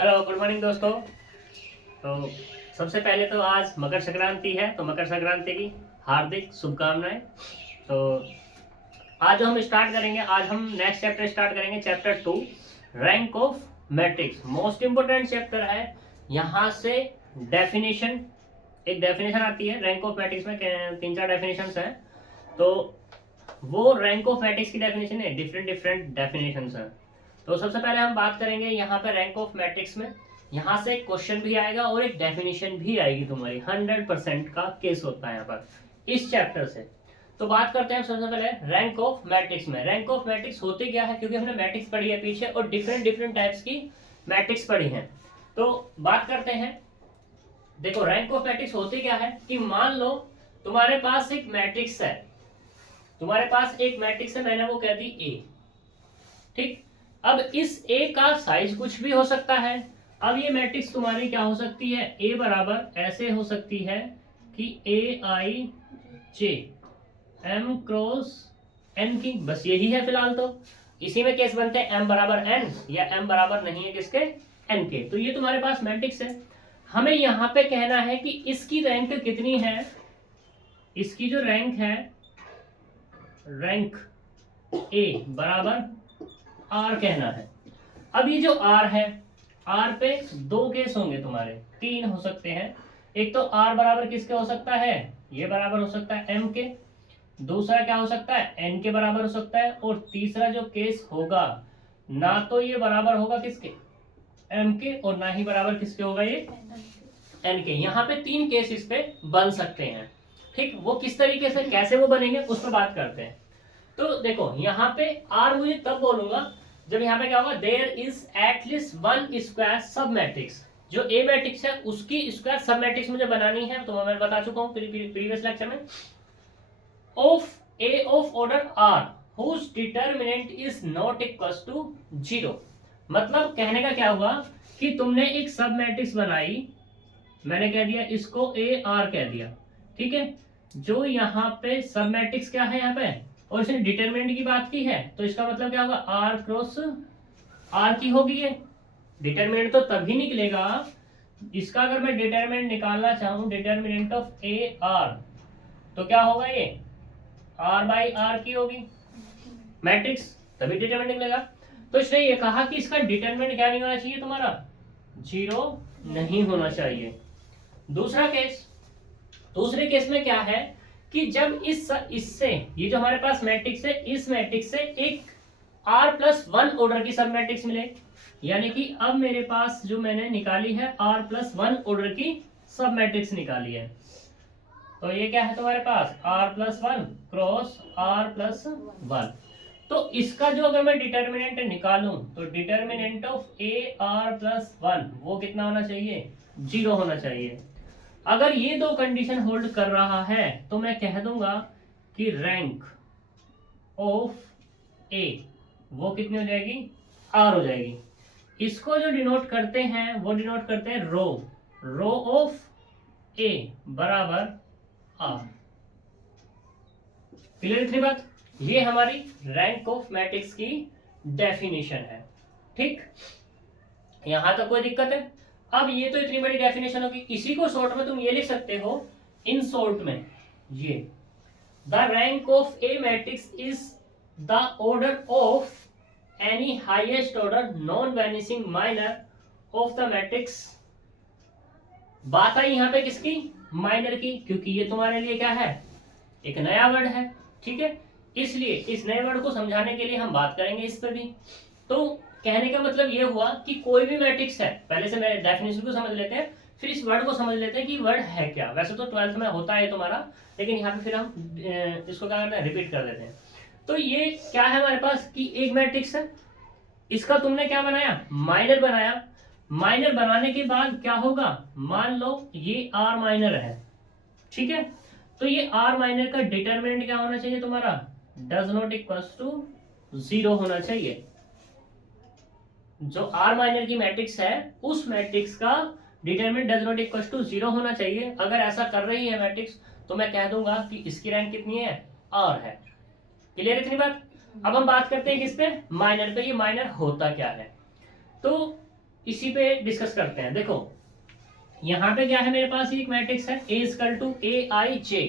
Hello good morning दोस्तों। तो सबसे पहले तो आज मकर संक्रांति है, तो मकर संक्रांति की हार्दिक शुभकामनाएं। तो आज जो हम स्टार्ट करेंगे, आज हम नेक्स्ट चैप्टर स्टार्ट करेंगे, chapter 2 rank of matrix. Most important chapter है। यहाँ से डेफिनेशन, एक डेफिनेशन आती है रैंक ऑफ मैट्रिक्स में, 3-4 डेफिनेशंस हैं। तो वो रैंक ऑफ मैट्रिक्स की डेफिनेशन है, डिफरेंट डिफरेंट डेफिनेशंस हैं। तो सबसे पहले हम बात करेंगे यहाँ पे रैंक ऑफ मैट्रिक्स में। यहाँ से एक क्वेश्चन भी आएगा और एक डेफिनेशन भी आएगी तुम्हारी, 100% का केस होता है यहाँ पर इस चैप्टर से। तो बात करते हैं सबसे पहले रैंक ऑफ मैट्रिक्स में। रैंक ऑफ मैट्रिक्स होते क्या है, क्योंकि हमने मैट्रिक्स पढ़ी है पीछे और डिफरेंट डिफरेंट टाइप्स की मैट्रिक्स पढ़ी है। तो बात करते हैं, देखो रैंक ऑफ मैट्रिक्स होते क्या है कि मान लो तुम्हारे पास एक मैट्रिक्स है, तुम्हारे पास एक मैट्रिक्स है, मैंने वो कह दी ए, ठीक। अब इस ए का साइज कुछ भी हो सकता है। अब ये मैट्रिक्स तुम्हारी क्या हो सकती है, ए बराबर ऐसे हो सकती है कि ए I J M cross N की, बस यही है फिलहाल। तो इसी में केस बनते हैं एम बराबर एन या एम बराबर नहीं है किसके, एन के। तो ये तुम्हारे पास मैट्रिक्स है। हमें यहाँ पे कहना है कि इसकी रैंक कितनी है, इसकी जो रैंक है, रैंक ए बराबर आर कहना है। अब ये जो आर है, आर पे दो केस होंगे तुम्हारे, 3 हो सकते हैं। एक तो आर बराबर किसके हो सकता है, ये बराबर हो सकता है एम के। दूसरा क्या हो सकता है, एन के बराबर हो सकता है। और तीसरा जो केस होगा, ना तो ये बराबर होगा किसके, एम के, और ना ही बराबर किसके होगा, ये एन के। यहाँ पे 3 केस इस पे बन सकते हैं, ठीक। वो किस तरीके से, कैसे वो बनेंगे, उस पर बात करते हैं। तो देखो यहाँ पे आर मुझे तब बोलूंगा जब यहाँ पे क्या होगा, there is at least one square submatrix. जो ए मैट्रिक्स है उसकी स्क्वायर सब मैट्रिक्स मुझे बनानी है, तो मैं बता चुका हूँ प्रीवियस लेक्चर में। Of A of order R whose determinant is not equal to 0। मतलब कहने का क्या हुआ कि तुमने एक सब मैट्रिक्स बनाई, मैंने कह दिया इसको ए आर कह दिया, ठीक है। जो यहाँ पे सब मैट्रिक्स क्या है यहाँ पे, और इसने डिटरमिनेंट की बात की है, तो इसका मतलब क्या होगा, आर क्रॉस आर की होगी ये। डिटरमिनेंट तो तभी निकलेगा, इसका अगर मैं डिटरमिनेंट निकालना चाहूं, डिटरमिनेंट ऑफ ए आर, तो क्या होगा, ये आर बाई आर की होगी मैट्रिक्स, तभी डिटरमिनेंट निकलेगा। तो इसने ये कहा कि इसका डिटरमिनेंट क्या नहीं होना चाहिए तुम्हारा, 0 नहीं होना चाहिए। दूसरा केस, दूसरे केस में क्या है कि जब इससे ये जो हमारे पास मैट्रिक्स है, इस मैट्रिक्स से एक r+1 ऑर्डर की सब मैट्रिक्स मिले, यानी कि अब मेरे पास जो मैंने निकाली है r+1 ऑर्डर की सब मैट्रिक्स निकाली है। तो ये क्या है तुम्हारे पास, r+1 क्रॉस r+1। तो इसका जो अगर मैं डिटर्मिनेंट निकालूं, तो डिटर्मिनेंट ऑफ ए r+1 वो कितना होना चाहिए, 0 होना चाहिए। अगर ये दो कंडीशन होल्ड कर रहा है तो मैं कह दूंगा कि रैंक ऑफ ए वो कितनी हो जाएगी, आर हो जाएगी। इसको जो डिनोट करते हैं वो डिनोट करते हैं रो, रो ऑफ ए बराबर आर। क्लियर इतनी बात, ये हमारी रैंक ऑफ मैट्रिक्स की डेफिनेशन है, ठीक। यहां तक कोई दिक्कत है। अब ये तो इतनी बड़ी डेफिनेशन होगी, इसी को शॉर्ट में तुम ये लिख सकते हो, इन शॉर्ट में ये the rank of a matrix is the order of any highest order non vanishing minor of the matrix. बात आई यहाँ पे किसकी, माइनर की, क्योंकि ये तुम्हारे लिए क्या है, एक नया वर्ड है, ठीक है। इसलिए इस नए वर्ड को समझाने के लिए हम बात करेंगे इस पर भी। तो कहने का मतलब ये हुआ कि कोई भी मैट्रिक्स है, पहले से मैं डेफिनेशन को समझ लेते हैं, फिर इस वर्ड को समझ लेते हैं कि वर्ड है क्या। वैसे तो 12th में होता है तुम्हारा, लेकिन यहाँ पे फिर हम इसको क्या करते हैं, रिपीट कर देते हैं। तो ये क्या है हमारे पास कि एक मैट्रिक्स है, इसका तुमने क्या बनाया, माइनर बनाया। माइनर बनाने के बाद क्या होगा, मान लो ये आर माइनर है, ठीक है। तो ये आर माइनर का डिटरमिनेंट क्या होना चाहिए तुम्हारा, डज नॉट इक्वल टू 0 होना चाहिए। जो आर माइनर की मैट्रिक्स है उस मैट्रिक्स का determinant does not equal to 0 होना चाहिए। अगर ऐसा कर रही है मैट्रिक्स तो मैं कह दूंगा कि इसकी रैंक कितनी है, आर है। क्लियर इतनी बात। अब हम बात करते हैं किस पे, माइनर पे। ये माइनर होता क्या है, तो इसी पे डिस्कस करते हैं। देखो यहाँ पे क्या है, मेरे पास एक मैट्रिक्स है A equal to A I J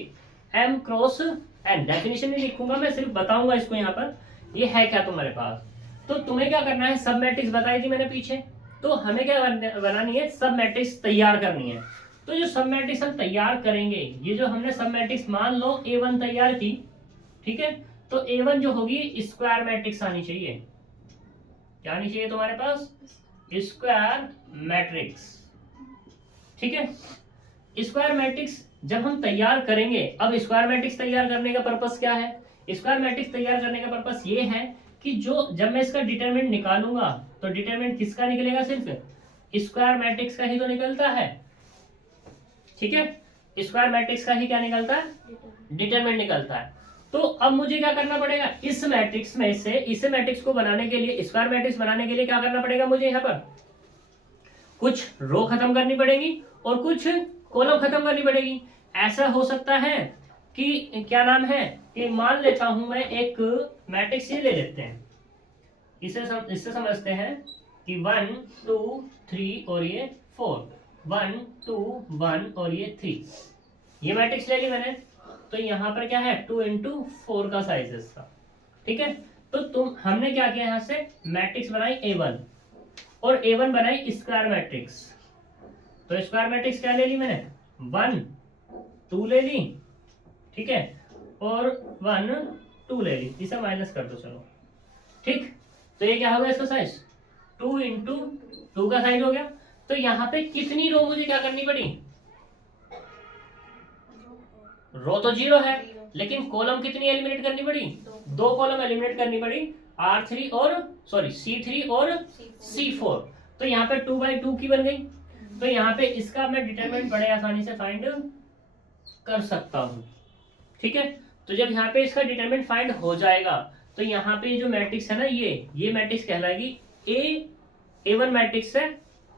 M cross N. Definition नहीं लिखूंगा मैं, सिर्फ बताऊंगा इसको यहाँ पर। ये है क्या तुम्हारे पास, तो तुम्हें क्या करना है, सब मैट्रिक्स बताई थी मैंने पीछे, तो हमें क्या बनानी है, सब मैट्रिक्स तैयार करनी है। तो जो सब मैट्रिक्स हम तैयार करेंगे, ये जो हमने सब मैट्रिक्स मान लो A1 तैयार की, ठीक है, तो A1 जो होगी स्क्वायर मैट्रिक्स आनी चाहिए। क्या आनी चाहिए तुम्हारे पास, स्क्वायर मैट्रिक्स, ठीक है। स्क्वायर मैट्रिक्स जब हम तैयार करेंगे, अब स्क्वायर मैट्रिक्स तैयार करने का पर्पस क्या है, स्क्वायर मैट्रिक्स तैयार करने का पर्पस ये है कि जो जब मैं इसका डिटरमिनेंट निकालूंगा, तो डिटरमिनेंट किसका निकलेगा, सिर्फ स्क्वायर मैट्रिक्स का ही तो निकलता है, ठीक है। स्क्वायर मैट्रिक्स का ही क्या निकलता है, डिटरमिनेंट निकलता है। तो अब मुझे क्या करना पड़ेगा, इस मैट्रिक्स में से इस मैट्रिक्स को बनाने के लिए, स्क्वायर मैट्रिक्स बनाने के लिए क्या करना पड़ेगा मुझे, यहाँ पर कुछ रो खत्म करनी पड़ेगी और कुछ कॉलम खत्म करनी पड़ेगी। ऐसा हो सकता है कि क्या नाम है, कि मान लेता हूं मैं एक मैट्रिक्स ये ले लेते हैं, इससे समझते हैं कि 1 2 3 और ये 4, 1 2 1 और ये 3, ये मैट्रिक्स ले ली मैंने। तो यहाँ पर क्या है, 2 इंटू 4 का साइज है इसका, ठीक है। तो हमने क्या किया, यहाँ से मैट्रिक्स बनाई A1 और A1 बनाई स्क्वायर मैट्रिक्स। तो स्क्वायर मैट्रिक्स क्या ले ली मैंने, 1 2 ले ली, ठीक है, और 1 2 ले ली, इसे माइनस कर दो चलो, ठीक। तो ये क्या हो गया, इसका साइज 2 इंटू 2 का साइज हो गया। तो यहाँ पे कितनी रो मुझे क्या करनी पड़ी, रो तो 0 है, लेकिन कॉलम कितनी एलिमिनेट करनी पड़ी, 2 कॉलम एलिमिनेट करनी पड़ी, R3 और C3 और C4। तो यहाँ पे 2/2 की बन गई। तो यहाँ पे इसका मैं डिटरमिनेंट बड़े आसानी से फाइंड कर सकता हूँ, ठीक है। तो जब यहाँ पे इसका डिटरमिनेंट फाइंड हो जाएगा, तो यहाँ पे जो मैट्रिक्स है ना, ये मैट्रिक्स कहलाएगी A1 मैट्रिक्स है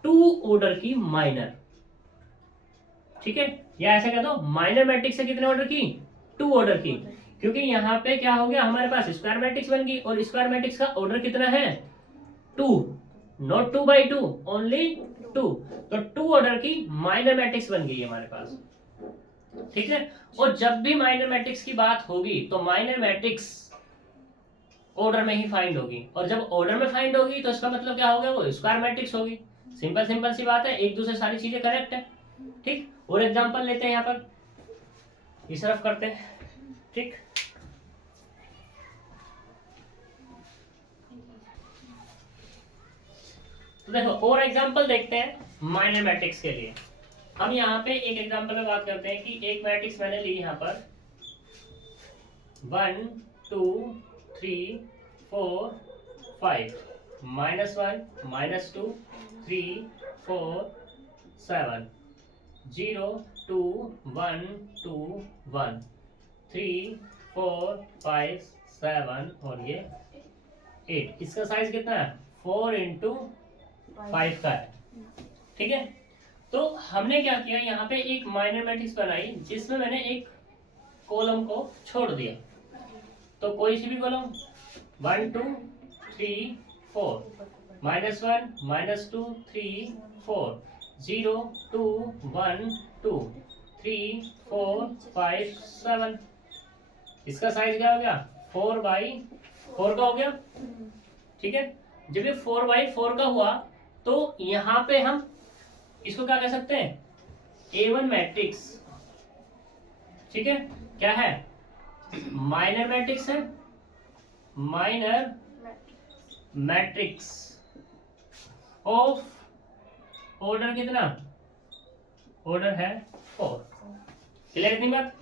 2 ऑर्डर की माइनर, ठीक है। या ऐसा कह दो माइनर मैट्रिक्स है कितने ऑर्डर की, 2 ऑर्डर की, क्योंकि यहाँ पे क्या हो गया, हमारे पास स्क्वायर मैट्रिक्स बन गई और स्क्वायर मैट्रिक्स का ऑर्डर कितना है, 2, नॉट 2/2, ओनली 2। तो 2 ऑर्डर की माइनर मैट्रिक्स बन गई हमारे पास, ठीक है। और जब भी माइनर मैट्रिक्स की बात होगी, तो माइनर मैट्रिक्स ऑर्डर में ही फाइंड होगी, और जब ऑर्डर में फाइंड होगी तो इसका मतलब क्या होगा, वो स्क्वायर मैट्रिक्स होगी। सिंपल सी बात है, एक दूसरे सारी चीजें करेक्ट है, ठीक। और एग्जांपल लेते हैं, यहाँ पर इस तरफ करते हैं, ठीक। तो देखो और एग्जांपल देखते हैं माइनर मैट्रिक्स के लिए। हम यहाँ पे एक एग्जांपल में बात करते हैं कि एक मैट्रिक्स मैंने ली यहाँ पर 1 2 3 4 5, -1 -2 3 4 7, 0 2 1 2 1 3 4 5 7 और ये 8। इसका साइज कितना है, 4 इंटू 5 का है, ठीक है। तो हमने क्या किया, यहाँ पे एक माइनर मैट्रिक्स बनाई जिसमें मैंने एक कॉलम को छोड़ दिया। तो कोई सी भी कॉलम 1 2 3 4, -1 -2 3 4, 0 2 1 2 3 4 5 7। इसका साइज क्या हो गया, 4/4 का हो गया, ठीक है। जब ये 4/4 का हुआ, तो यहाँ पे हम इसको क्या कह सकते हैं, A1 मैट्रिक्स, ठीक है। क्या है, माइनर मैट्रिक्स है, माइनर मैट्रिक्स ऑफ ऑर्डर कितना, ऑर्डर है 4। क्लियर इतनी बात।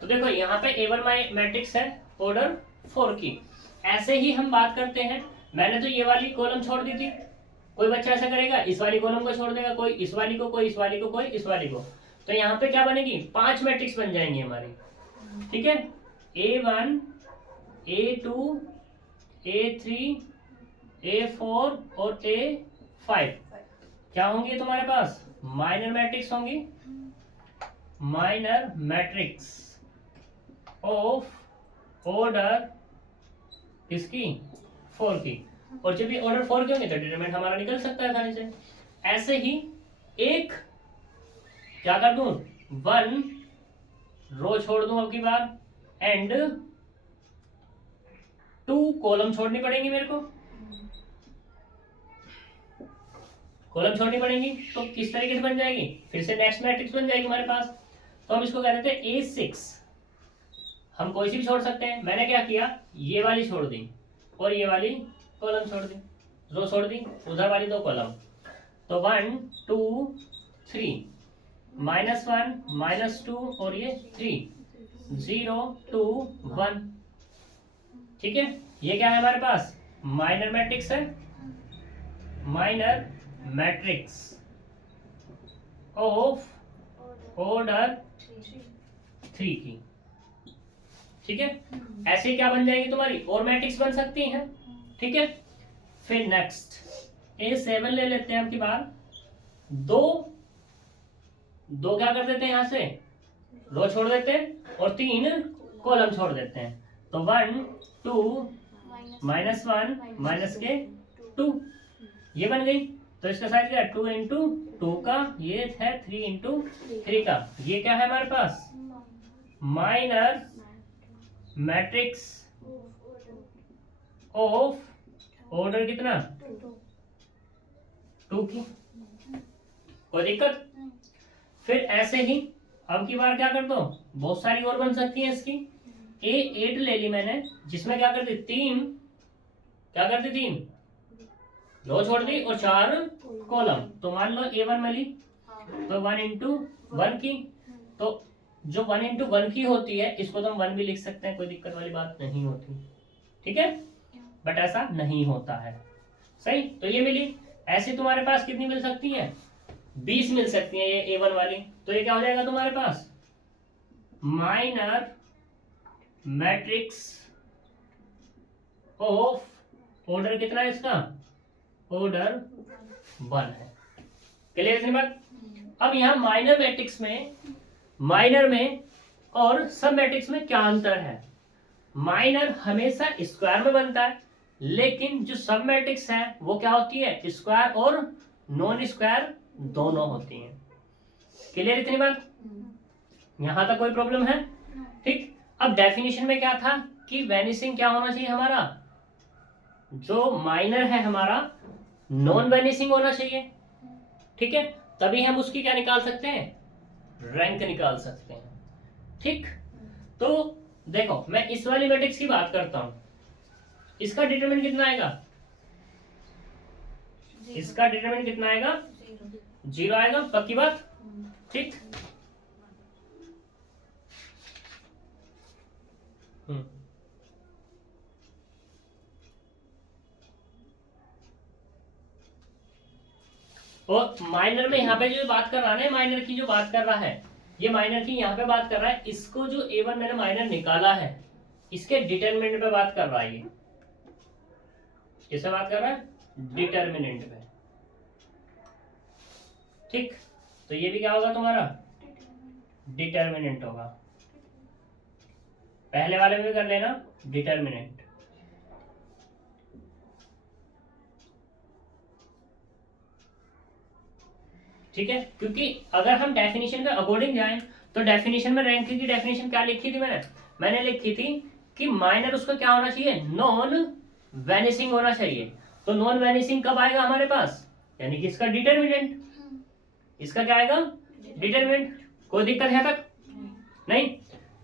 तो देखो यहाँ पे A1 मैट्रिक्स है ऑर्डर 4 की। ऐसे ही हम बात करते हैं, मैंने तो ये वाली कॉलम छोड़ दी थी, कोई बच्चा ऐसा करेगा, इस वाली कॉलम को छोड़ देगा, कोई इस वाली को, कोई इस वाली को, कोई इस वाली को। तो यहाँ पे क्या बनेगी, 5 मैट्रिक्स बन जाएंगी हमारी, ठीक है। A1 A2 A3 A4 और A5 क्या होंगी तुम्हारे पास, माइनर मैट्रिक्स होंगी, माइनर मैट्रिक्स ऑफ ऑर्डर किसकी 4 की। और जब ये ऑर्डर 4 की होंगे तो डिटरमिनेंट हमारा निकल सकता है आसानी से। ऐसे ही एक क्या कर दूं 1 रो छोड़ दूं अब की बार एंड 2 कॉलम छोड़नी पड़ेंगी मेरे को। कॉलम छोड़नी पड़ेंगी तो किस तरीके से बन जाएगी, फिर से नेक्स्ट मैट्रिक्स बन जाएगी हमारे पास। तो हम इसको कह देते हैं A6। हम कोई सी भी छोड़ सकते हैं। मैंने क्या किया, ये वाली छोड़ दी और ये वाली कॉलम छोड़ दी, रो छोड़ दी, उधर वाली 2 कॉलम। तो 1 2 3 -1 -2 और ये 3 0 2 1। ठीक है, ये क्या है हमारे पास माइनर मैट्रिक्स है, माइनर मैट्रिक्स ऑफ ऑर्डर 3 की। ठीक है, ऐसे ही क्या बन जाएगी तुम्हारी और मैट्रिक्स बन सकती हैं। ठीक है, फिर नेक्स्ट A7 ले लेते हैं हम की बार। दो क्या कर देते हैं, यहां से रो छोड़ देते हैं और 3 कॉलम छोड़ देते हैं। तो 1 2 -1 -2 ये बन गई। तो इसका साइज क्या है 2 इंटू 2 का, ये है 3 इंटू 3 का। ये क्या है हमारे पास माइनर मैट्रिक्स ऑफ ऑर्डर कितना 2 की। कोई दिक्कत। फिर ऐसे ही अब की बार क्या कर दो, बहुत सारी और बन सकती है इसकी। A8 ले ली मैंने, जिसमें क्या कर दी 3 रो छोड़ दी और 4 कॉलम। तो मान लो A1 में ली तो 1 इंटू 1 की। तो जो 1 इंटू 1 की होती है इसको तो हम 1 भी लिख सकते हैं, कोई दिक्कत वाली बात नहीं होती। ठीक है, बट ऐसा नहीं होता है। सही, तो ये मिली। ऐसे तुम्हारे पास कितनी मिल सकती है 20 मिल सकती है ये A1 वाली। तो ये क्या हो जाएगा तुम्हारे पास माइनर मैट्रिक्स ऑफ ऑर्डर कितना है इसका, ऑर्डर 1 है। क्लियर है बात। अब यहाँ माइनर मैट्रिक्स में, माइनर में और सब मैट्रिक्स में क्या अंतर है। माइनर हमेशा स्क्वायर में बनता है, लेकिन जो सब मैट्रिक्स है वो क्या होती है स्क्वायर और नॉन स्क्वायर दोनों होती हैं। क्लियर इतनी बात, यहां तक कोई प्रॉब्लम है। ठीक, अब डेफिनेशन में क्या था कि वैनिशिंग क्या होना चाहिए हमारा, जो माइनर है हमारा नॉन वैनिशिंग होना चाहिए। ठीक है, तभी हम उसकी क्या निकाल सकते हैं, रैंक निकाल सकते हैं। ठीक, तो देखो मैं इस वाली मैट्रिक्स की बात करता हूं, इसका डिटरमिनेंट कितना आएगा, इसका डिटरमिनेंट कितना आएगा 0 आएगा, पक्की बात। ठीक, और माइनर में यहाँ पे जो बात कर रहा है, माइनर की जो बात कर रहा है, ये माइनर की यहाँ पे बात कर रहा है। इसको जो A1 मैंने माइनर निकाला है इसके डिटरमिनेंट पे बात कर रहा है। ये किससे बात कर रहा है, डिटरमिनेंट पे। ठीक, तो ये भी क्या होगा तुम्हारा डिटरमिनेंट होगा। पहले वाले में भी कर लेना डिटरमिनेंट। ठीक है, क्योंकि अगर हम डेफिनेशन के अकॉर्डिंग जाएं तो डेफिनेशन में रैंक की डेफिनेशन क्या लिखी थी मैंने लिखी थी कि माइनर उसका क्या होना चाहिए, नॉन वैनिशिंग होना चाहिए। तो नॉन वैनिशिंग कब आएगा हमारे पास, यानी कि इसका डिटरमिनेंट, इसका क्या आएगा डिटरमिनेंट। कोई दिक्कत है तक नहीं।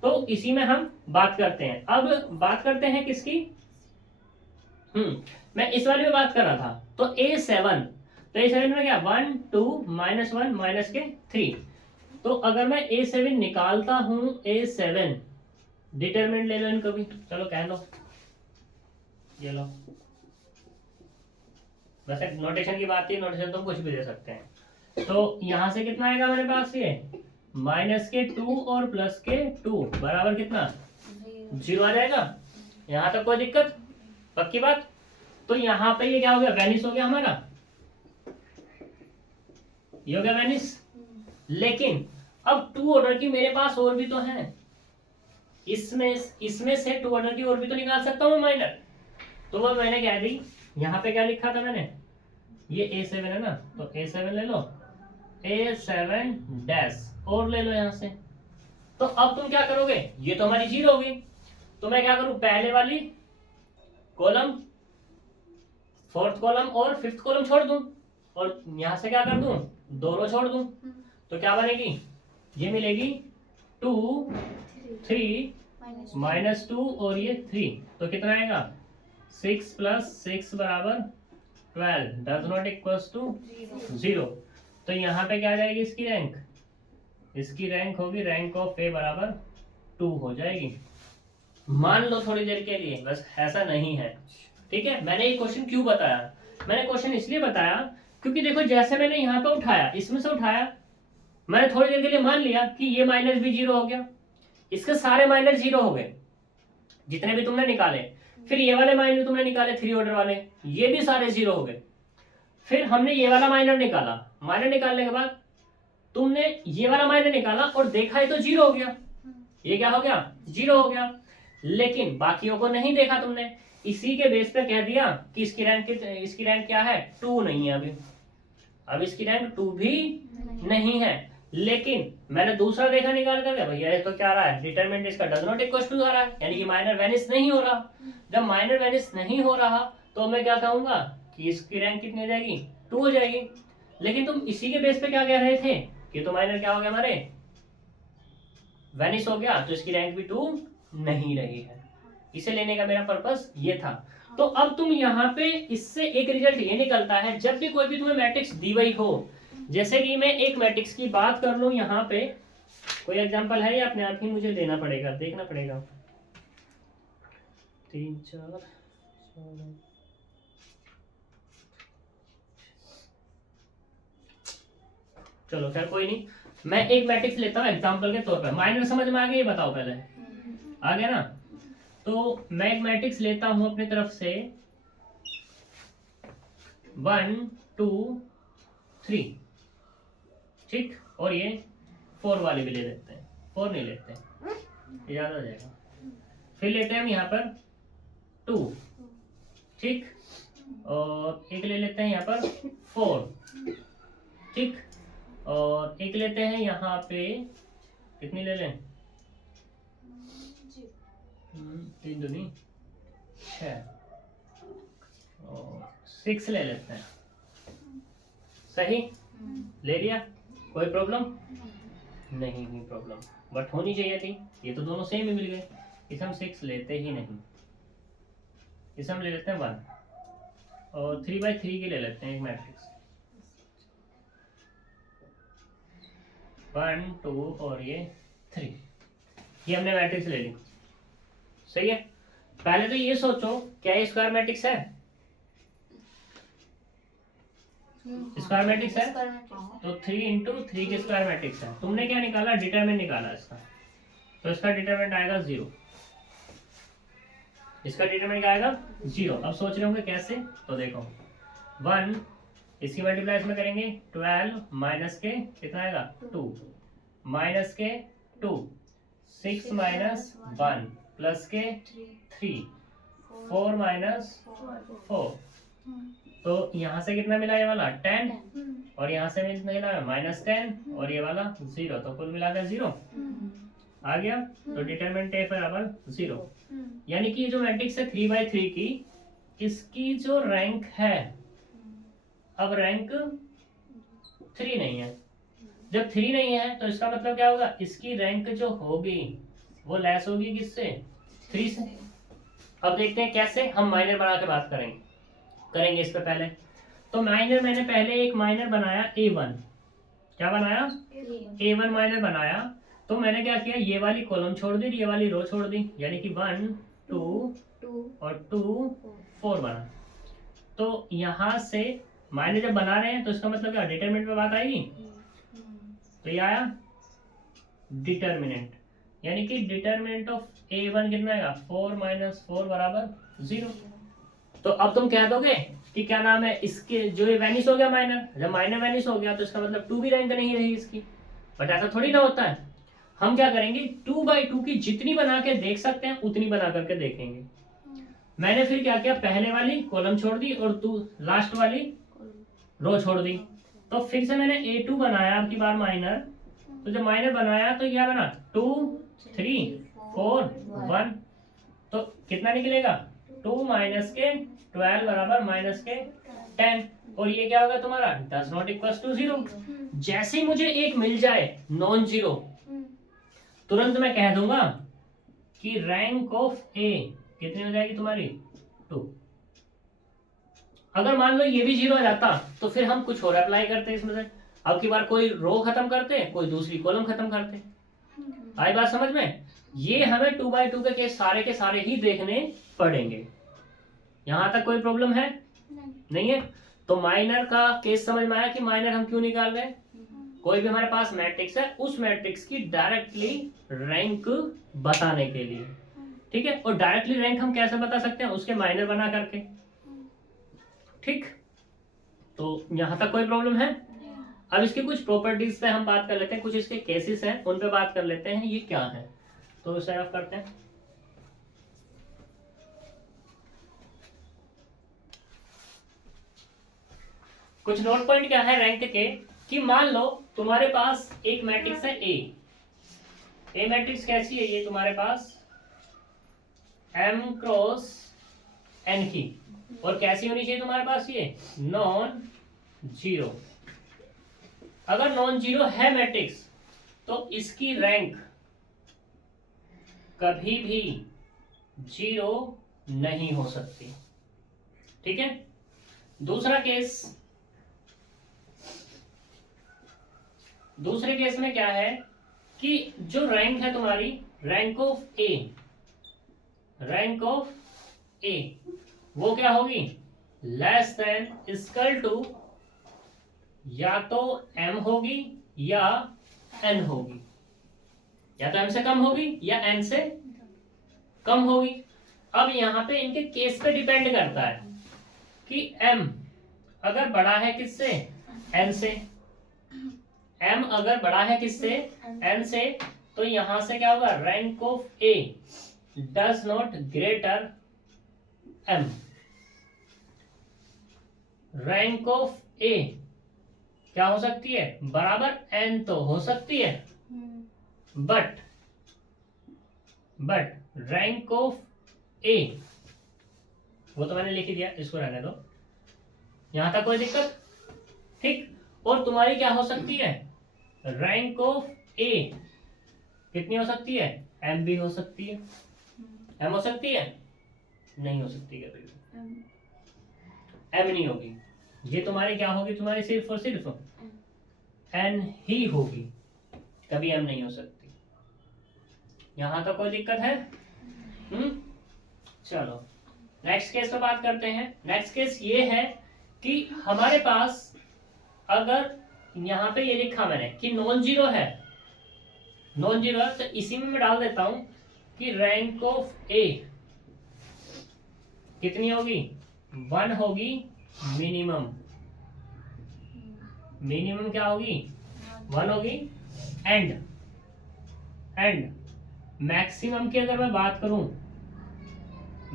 तो इसी में हम बात करते हैं। अब बात करते हैं किसकी, मैं इस वाले में बात कर रहा था। तो A7, तो A7 में क्या 1 2 -1 -3। तो अगर मैं A7 निकालता हूं, A7 डिटरमिनेंट ले लो इनको भी, चलो कह लो, ये लो। वैसे नोटेशन की बात है, नोटेशन तो कुछ भी दे सकते हैं। तो यहां से कितना आएगा हमारे पास, ये -2 और +2 बराबर कितना 0 आ जाएगा। यहां तक कोई दिक्कत, पक्की बात। तो यहाँ पे ये क्या हो गया, वैनिश हो गया हमारा, ये हो गया वैनिश। लेकिन अब 2 ऑर्डर की मेरे पास और भी तो है, इसमें से 2 ऑर्डर की और भी तो निकाल सकता हूँ मैं माइनर। तो वो मैंने क्या दी, यहाँ पे क्या लिखा था मैंने, ये A7 है ना, तो A7 ले लो, A7 डैश और ले लो यहाँ से। तो अब तुम क्या करोगे, ये तो हमारी 0 होगी, तो मैं क्या करूं, पहले वाली कॉलम, 4th कॉलम और 5th कॉलम छोड़ दूं, और यहां से क्या कर दूं, दोनों छोड़ दूं। तो क्या बनेगी, ये मिलेगी 2 3 -2 और ये 3, तो कितना आएगा 6 + 6 = 12 डज नॉट इक्वल्स टू 0। तो यहाँ पे क्या आ जाएगी इसकी रैंक, इसकी रैंक होगी रैंक ऑफ ए बराबर 2 हो जाएगी। मान लो थोड़ी देर के लिए, बस ऐसा नहीं है, ठीक है। मैंने ये क्वेश्चन क्यों बताया, मैंने क्वेश्चन इसलिए बताया क्योंकि देखो जैसे मैंने यहाँ पे उठाया, इसमें से उठाया, मैंने थोड़ी देर के लिए मान लिया कि ये माइनस भी 0 हो गया, इसके सारे माइनर 0 हो गए जितने भी तुमने निकाले, फिर ये वाले माइनर तुमने निकाले 3 ऑर्डर वाले, ये भी सारे 0 हो गए। फिर हमने ये वाला माइनर निकाला, माइनर निकालने के बाद तुमने ये वाला माइनर निकाला और देखा ये तो 0 हो गया, ये क्या हो गया 0 हो गया। लेकिन बाकियों को नहीं देखा तुमने, इसी के बेस पे कह दिया कि इसकी रैंक क्या है 2 नहीं है अभी, अब इसकी रैंक 2 भी नहीं है। लेकिन मैंने दूसरा देखा निकाल करके, भैया ये तो क्या रहा है, डिटरमिनेंट इसका डज नॉट इक्वल टू आ रहा है, यानी कि माइनर वेनिश नहीं हो रहा। जब माइनर वेनिश नहीं हो रहा तो मैं क्या कहूंगा कि इसकी रैंक कितनी हो जाएगी 2 हो जाएगी। लेकिन तुम इसी के बेस पे क्या कह रहे थे कि तो माइनर क्या हो गया हमारे वेनिश हो गया, तो इसकी रैंक भी 2 नहीं रही है। इसे लेने का मेरा पर्पस ये था। तो अब तुम यहाँ पे इससे एक रिजल्ट ये निकलता है, जब भी कोई भी तुम्हें मैट्रिक्स दी हुई हो, जैसे कि मैं एक मैट्रिक्स की बात कर लूं, यहाँ पे कोई एग्जांपल है या अपने आप ही मुझे लेना पड़ेगा, देखना पड़ेगा। 3 4 चलो खैर कोई नहीं, मैं एक मैट्रिक्स लेता हूँ एग्जांपल के तौर पर। माइनर समझ में आ गया, ये बताओ पहले, आ गया ना। तो मैं एक मैट्रिक्स लेता हूं अपनी तरफ से 1 2 3, ठीक, और ये 4 वाले भी ले लेते हैं, 4 नहीं लेते हैं, ये ज्यादा हो जाएगा। फिर लेते हैं हम यहाँ पर 2, ठीक, और एक ले लेते हैं यहाँ पर 4, ठीक, और एक लेते हैं यहाँ पे, कितनी ले लें, 3 दूनी 6 और 6 ले लेते हैं, सही ले लिया, कोई प्रॉब्लम नहीं हुई प्रॉब्लम, बट होनी चाहिए थी, ये तो दोनों सेम ही मिल गए। इसे हम 6 लेते ही नहीं, इसे हम ले लेते हैं 1 और 3/3 की ले लेते हैं एक मैट्रिक्स, 1 2 और ये 3, ये हमने मैट्रिक्स ले ली, सही है। पहले तो ये सोचो क्या ये स्क्वायर मैट्रिक्स है, स्क्वायर मैट्रिक्स है, तो 3 × 3 के स्क्वायर मैट्रिक्स है। तुमने क्या निकाला, डिटरमिनेंट निकाला इसका, तो इसका डिटरमिनेंट आएगा 0, इसका डिटरमिनेंट क्या आएगा 0। अब सोच रहे होंगे कैसे, तो देखो 1 इसकी मल्टीप्लाई इसमें करेंगे 12 माइनस के कितना आएगा 2 माइनस के 2 6 माइनस 1 प्लस के 3 4 माइनस 4, तो यहाँ से कितना मिला ये वाला 10 और यहाँ से मिला -10 और ये वाला 0, तो कुल मिलाकर 0 आ गया। तो डिटरमिनेंट ए बराबर 0, यानी कि ये जो मैट्रिक्स है 3/3 की, इसकी जो रैंक है अब रैंक 3 नहीं है। जब 3 नहीं है तो इसका मतलब क्या होगा, इसकी रैंक जो होगी वो लेस होगी किससे 3 से। अब देखते हैं कैसे, हम माइनर बना के बात करेंगे इस पे पहले। तो माइनर मैंने पहले एक माइनर बनाया A1, क्या बनाया A1 माइनर बनाया। तो मैंने क्या किया, ये वाली कॉलम छोड़ दी, ये वाली रो छोड़ दी, यानी कि 1 2 और 2 4 बना। तो यहाँ से माइनर जब बना रहे हैं तो इसका मतलब क्या डिटरमिनेंट पे बात आएगी, तो ये आया डिटरमिनेंट, यानी कि डिटरमिनेंट ऑफ A1 कितना आएगा 4 - 4 = 0। तो अब तुम कह दोगे कि क्या नाम है इसके, जो ये वैनिश हो गया माइनर, जब माइनर वैनिश हो गया तो इसका मतलब 2 भी रैंक नहीं रही इसकी, बट ऐसा थोड़ी ना होता है। हम क्या करेंगे 2x2 की जितनी बना के देख सकते हैं उतनी बना करके देखेंगे। मैंने फिर क्या किया, पहले वाली कॉलम छोड़ दी और लास्ट वाली रो छोड़ दी। तो फिर से मैंने A2 बनाया, अब की बार माइनर। तो जब माइनर बनाया तो क्या बना 2 3 4 1, तो कितना निकलेगा 2 माइनस के 12 बराबर माइनस के 10, और ये क्या होगा तुम्हारा डज नॉट इक्वल टू 0। जैसे ही मुझे एक मिल जाए नॉन जीरो, तुरंत मैं कह दूंगा कि रैंक ऑफ ए कितनी हो जाएगी तुम्हारी 2। अगर मान लो ये भी 0 आ जाता तो फिर हम कुछ और अप्लाई करते इसमें से। अब की बार कोई रो खत्म करते, कोई दूसरी कॉलम खत्म करते। आई बात समझ में? ये हमें 2x2 के केस सारे के सारे ही देखने पड़ेंगे। यहां तक कोई प्रॉब्लम है? नहीं है। तो माइनर का केस समझ में आया कि माइनर हम क्यों निकाल रहे हैं। कोई भी हमारे पास मैट्रिक्स है, उस मैट्रिक्स की डायरेक्टली रैंक बताने के लिए, ठीक है। और डायरेक्टली रैंक हम कैसे बता सकते हैं, उसके माइनर बना करके, ठीक। तो यहां तक कोई प्रॉब्लम है? अब इसकी कुछ प्रॉपर्टीज पे हम बात कर लेते हैं, कुछ इसके केसेस हैं उन पे बात कर लेते हैं, ये क्या है। तो इसे ऑफ करते हैं। कुछ नोट पॉइंट क्या है रैंक के, कि मान लो तुम्हारे पास एक मैट्रिक्स है ए मैट्रिक्स कैसी है ये तुम्हारे पास m क्रॉस n की, और कैसी होनी चाहिए तुम्हारे पास ये नॉन जीरो। अगर नॉन जीरो है मैट्रिक्स तो इसकी रैंक कभी भी 0 नहीं हो सकती, ठीक है। दूसरे केस में क्या है कि जो रैंक है तुम्हारी रैंक ऑफ ए वो क्या होगी लेस देन इक्वल टू या तो m होगी या n होगी, या तो m से कम होगी या n से कम होगी। अब यहां पे इनके केस पे डिपेंड करता है कि m अगर बड़ा है किससे n से, m अगर बड़ा है किससे n से, तो यहां से क्या होगा rank of a does not greater m। Rank of a क्या हो सकती है बराबर n तो हो सकती है, बट रैंक ऑफ a वो तो मैंने लिख ही दिया, इसको रहने दो, यहां तक कोई दिक्कत, ठीक। और तुम्हारी क्या हो सकती है रैंक ऑफ a कितनी हो सकती है m भी हो सकती है, m हो सकती है नहीं हो सकती कभी भी, m नहीं होगी। ये तुम्हारी क्या होगी तुम्हारी सिर्फ और सिर्फ n ही होगी, कभी m नहीं हो सकती। यहां तक कोई दिक्कत है? चलो नेक्स्ट केस पे बात करते हैं। नेक्स्ट केस ये है कि हमारे पास अगर यहां पे ये लिखा मैंने कि नॉन जीरो है, तो इसी में मैं डाल देता हूं कि रैंक ऑफ ए कितनी होगी 1 होगी, मिनिमम क्या होगी 1 होगी, एंड मैक्सिमम की अगर मैं बात करूं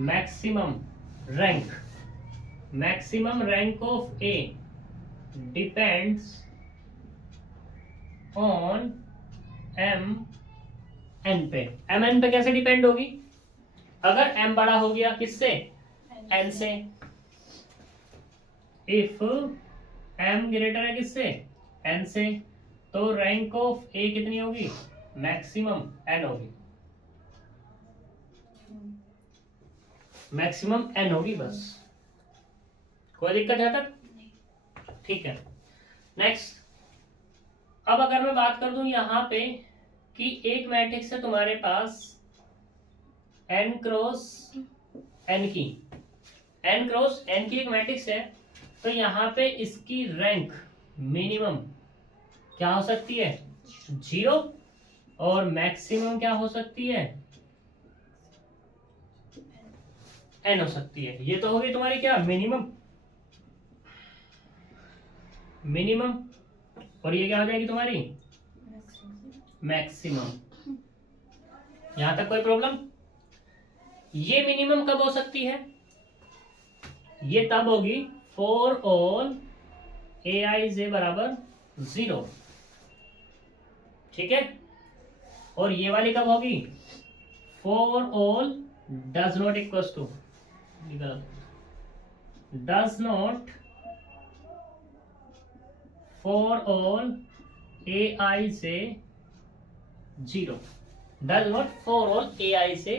maximum rank of A depends on an पे कैसे डिपेंड होगी, अगर m बड़ा हो गया किससे n से, इफ m ग्रेटर है किससे n से, तो रैंक ऑफ a कितनी होगी मैक्सिमम n होगी, मैक्सिमम n होगी बस। कोई दिक्कत है तक? ठीक है। नेक्स्ट, अब अगर मैं बात कर दूं यहां पे कि एक मैट्रिक्स है तुम्हारे पास n क्रॉस n की एक मैट्रिक्स है, तो यहां पे इसकी रैंक मिनिमम क्या हो सकती है 0 और मैक्सिमम क्या हो सकती है n हो सकती है। ये तो होगी तुम्हारी क्या मिनिमम, और ये क्या हो जाएगी तुम्हारी मैक्सिमम। यहां तक कोई प्रॉब्लम? ये मिनिमम कब हो सकती है? ये तब होगी फॉर ऑल ए आई जे बराबर 0, ठीक है। और ये वाली कब होगी? For all does not equals to, does not for all A I से 0, does not for all A I से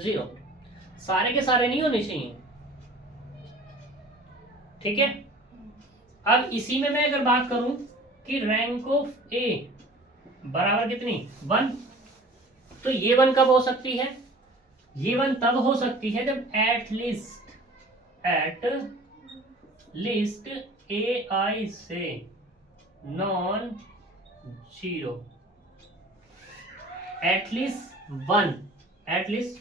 0, सारे के सारे नहीं होने चाहिए, ठीक है। अब इसी में मैं अगर बात करूं कि रैंक ऑफ ए बराबर कितनी 1, तो ये 1 कब हो सकती है? ये 1 तब हो सकती है जब एट लीस्ट ए आई से नॉन 0, एटलीस्ट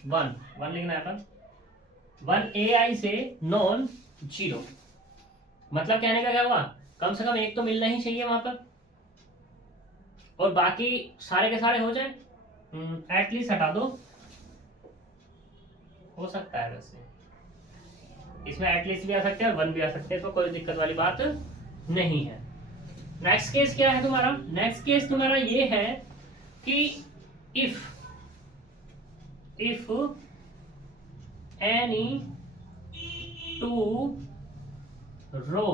वन लिखना है अपन, 1 ए आई से नॉन 0, मतलब कहने का क्या हुआ, कम से कम एक तो मिलना ही चाहिए वहां पर, और बाकी सारे के सारे हो जाए। एटलीस्ट हटा दो, हो सकता है वैसे, इसमें एटलीस्ट भी आ सकते हैं और 1 भी आ सकते हैं, इसमें कोई दिक्कत वाली बात नहीं है। नेक्स्ट केस क्या है तुम्हारा? नेक्स्ट केस तुम्हारा ये है कि इफ एनी 2 रो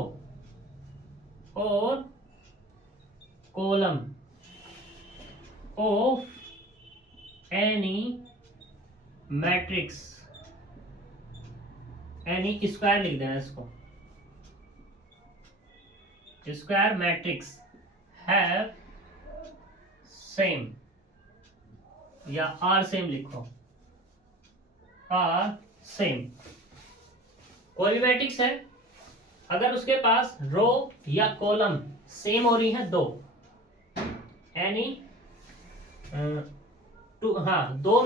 और column of any matrix, N E square लिख देना इसको, स्क्वायर मैट्रिक्स हैव सेम, या आर सेम लिखो, आर सेम, कोई भी मैट्रिक्स है अगर उसके पास रो या कॉलम सेम हो रही है, दो एनी दो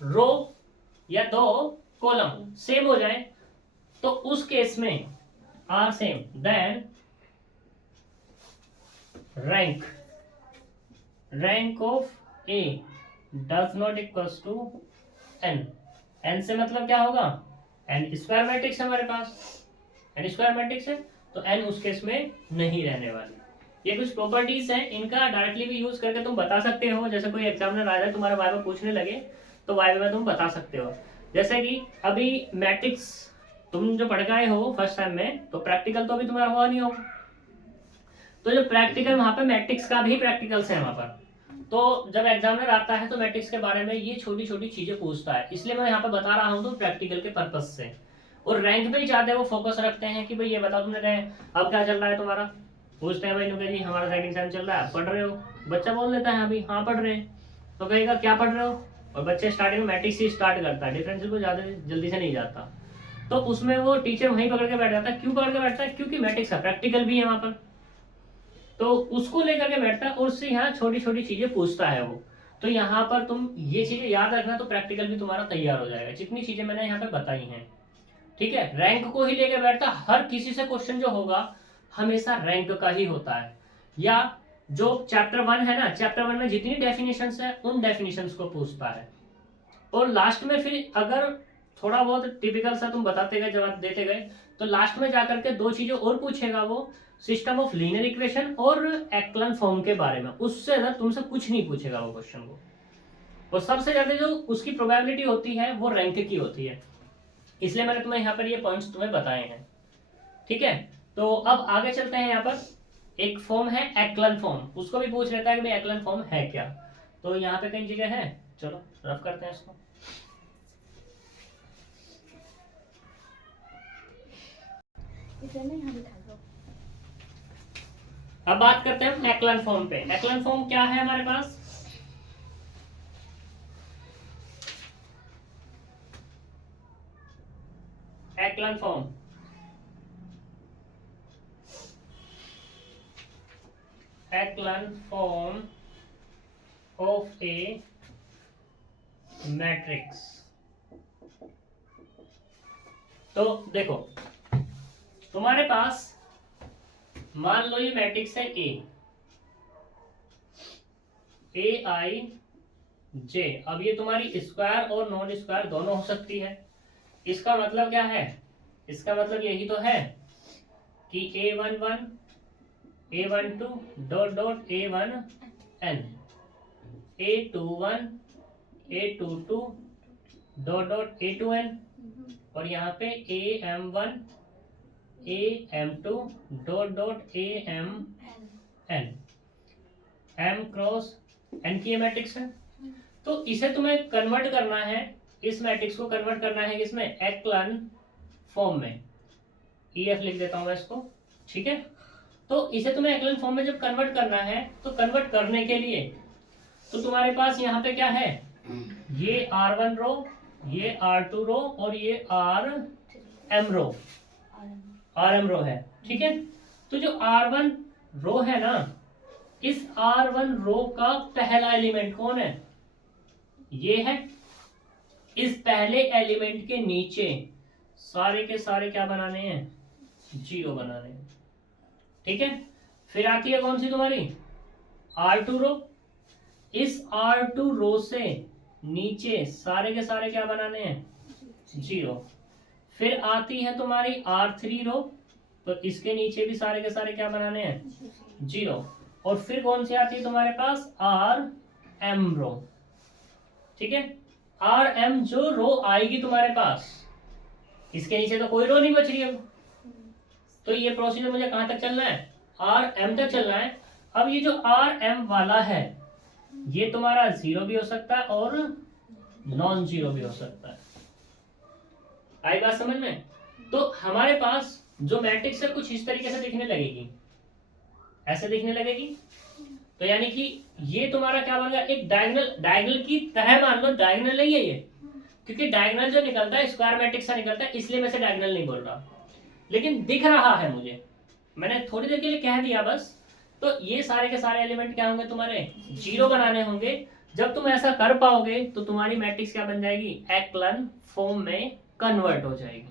रो या दो कॉलम सेम हो जाए, तो उस केस में are same, then rank of A does not equals to N. N से मतलब क्या होगा? एन स्क्वायर मैट्रिक्स है हमारे पास, एन स्क्वायर मैट्रिक्स है, तो एन उस केस में नहीं रहने वाली। ये कुछ प्रॉपर्टीज हैं, इनका डायरेक्टली भी यूज करके तुम बता सकते हो, जैसे कोई एग्जामिनर आ जाए तुम्हारे वाइवा पूछने लगे तो वाइवा में तुम बता सकते हो। जैसे कि अभी मैट्रिक्स तुम जो पढ़ गए हो फर्स्ट टाइम में, तो प्रैक्टिकल तो अभी तुम्हारा हुआ नहीं होगा, तो जो प्रैक्टिकल वहां पे मैट्रिक्स का भी प्रैक्टिकल्स है वहां पर, तो जब एग्जामिनर आता है तो मैट्रिक्स के बारे में ये छोटी छोटी चीजें पूछता है, इसलिए मैं यहाँ पे बता रहा हूँ तो प्रैक्टिकल के पर्पज से। और रैंक पे ही ज्यादा वो फोकस रखते हैं कि भाई ये बताओ तुमने कहे अब क्या चल रहा है तुम्हारा, पूछते हैं भाई नुके जी हमारा सेकंड सेम चल रहा है, पढ़ रहे हो? बच्चा बोल देता है अभी हाँ पढ़ रहे हैं, तो कहेगा क्या पढ़ रहे हो, और बच्चे स्टार्टिंग में मैट्रिक्स ही स्टार्ट करता है, डिफरेंशियल को ज्यादा जल्दी से नहीं जाता, तो उसमें वो टीचर वहीं पकड़ के बैठ जाता है। क्यों पकड़ के बैठता है? क्योंकि मैट्रिक्स का प्रैक्टिकल भी है वहां पर, तो उसको लेकर के बैठता है और उससे यहाँ छोटी छोटी चीजें पूछता है वो। तो यहाँ पर तुम ये चीजें याद रखना, तो प्रैक्टिकल भी तुम्हारा तैयार हो जाएगा, जितनी चीजें मैंने यहाँ पे बताई हैं, ठीक है। रैंक को ही लेकर बैठता, हर किसी से क्वेश्चन जो होगा हमेशा रैंक का ही होता है, या जो चैप्टर 1 है ना, चैप्टर 1 में जितनी डेफिनेशंस है उन डेफिनेशंस को पूछता है, और लास्ट में फिर अगर थोड़ा बहुत टिपिकल सा तुम बताते गए जवाब देते गए, तो लास्ट में जाकर के 2 चीजें और पूछेगा वो, सिस्टम ऑफ लीनियर इक्वेशन और एक्लन फॉर्म के बारे में, उससे ज्यादा तुमसे कुछ नहीं पूछेगा वो क्वेश्चन को। और सबसे ज्यादा जो उसकी प्रोबेबिलिटी होती है वो रैंक की होती है, इसलिए मैंने तुम्हें यहाँ पर ये पॉइंट्स तुम्हें बताए हैं, ठीक है। तो अब आगे चलते हैं, यहाँ पर एक फॉर्म है एक्लन फॉर्म, उसको भी पूछ लेता है कि भाई एक्लन फॉर्म है क्या, तो यहाँ पे कई जगह है, चलो रफ करते हैं इसको। अब बात करते हैं एक्लन फॉर्म पे। एक्लन फॉर्म क्या है हमारे पास? Echelon form of a matrix. तो देखो तुम्हारे पास मान लो ये मैट्रिक्स है ए आई जे। अब ये तुम्हारी स्क्वायर और नॉन स्क्वायर दोनों हो सकती है। इसका मतलब क्या है, इसका मतलब यही तो है कि A11 A12 dot dot A1n, A21 A22 dot dot A2n, और यहाँ पे AM1 AM2 dot dot AMn, M cross n की ये मैट्रिक्स है। तो इसे तुम्हें कन्वर्ट करना है, इस मैट्रिक्स को कन्वर्ट करना है किसमें, एक्लन फॉर्म में। EF लिख देता हूं मैं इसको, ठीक है। तो इसे तुम्हें एक्लन फॉर्म में जब कन्वर्ट करना है, तो कन्वर्ट करने के लिए तो तुम्हारे पास यहाँ पे क्या है, ये R1 रो, ये R2 रो, और ये RM रो, RM रो है, ठीक है। तो जो R1 रो है ना, इस R1 रो का पहला एलिमेंट कौन है, ये है। इस पहले एलिमेंट के नीचे सारे के सारे क्या बनाने हैं, 0 बनाने हैं, ठीक है। फिर आती है कौन सी तुम्हारी, R2 रो। इस R2 रो से नीचे सारे के सारे क्या बनाने हैं, 0। फिर आती है तुम्हारी R3 रो, तो इसके नीचे भी सारे के सारे क्या बनाने हैं, 0। और फिर कौन सी आती है तुम्हारे पास, RM रो, ठीक है। RM जो रो आएगी तुम्हारे पास, इसके नीचे तो कोई रो नहीं बच रही अब। तो ये प्रोसीजर मुझे कहां तक चलना है, RM तक चलना है। अब ये जो RM वाला है, ये तुम्हारा 0 भी हो सकता है और नॉन 0 भी हो सकता है। आई बात समझ में। तो हमारे पास जो मैट्रिक्स है कुछ इस तरीके से दिखने लगेगी, ऐसे दिखने लगेगी। तो यानी कि ये तुम्हारा क्या बन गया, एक डायगोनल, डायगोनल की तरह मान लो, डायगोनल नहीं है ये, क्योंकि डायगोनल जो निकलता है स्क्वायर मैट्रिक्स से निकलता है, इसलिए मैं से डायगोनल नहीं बोल रहा, लेकिन दिख रहा है मुझे, मैंने थोड़ी देर के लिए कह दिया बस। तो ये सारे के सारे एलिमेंट क्या होंगे तुम्हारे, 0 बनाने होंगे। जब तुम ऐसा कर पाओगे तो तुम्हारी मैट्रिक्स क्या बन जाएगी, एक्लन फॉर्म में कन्वर्ट हो जाएगी,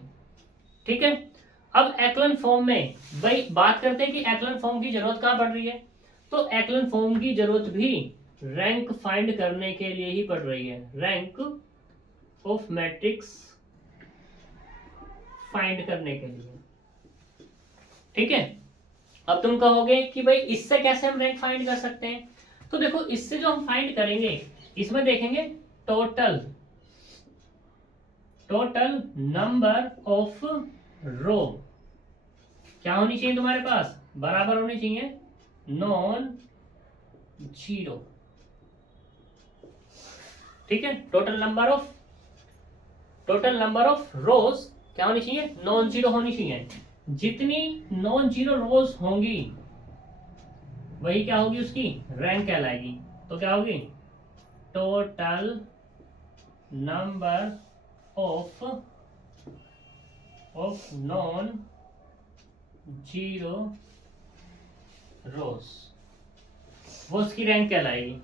ठीक है। अब एक्लन फॉर्म में भाई बात करते हैं कि एक्लन फॉर्म की जरूरत कहां पड़ रही है। तो एक्लन फॉर्म की जरूरत भी रैंक फाइंड करने के लिए ही पड़ रही है, रैंक ऑफ मैट्रिक्स फाइंड करने के लिए, ठीक है। अब तुम कहोगे कि भाई इससे कैसे हम रैंक फाइंड कर सकते हैं। तो देखो इससे जो हम फाइंड करेंगे, इसमें देखेंगे टोटल नंबर ऑफ रो क्या होनी चाहिए तुम्हारे पास, बराबर होनी चाहिए नॉन 0, ठीक है। टोटल नंबर ऑफ रोज क्या होनी चाहिए, नॉन 0 होनी चाहिए। जितनी नॉन 0 रोज होंगी वही क्या होगी, उसकी रैंक कहलाएगी। तो क्या होगी, टोटल नंबर ऑफ नॉन 0 रोज, वो उसकी रैंक कहलाएगी।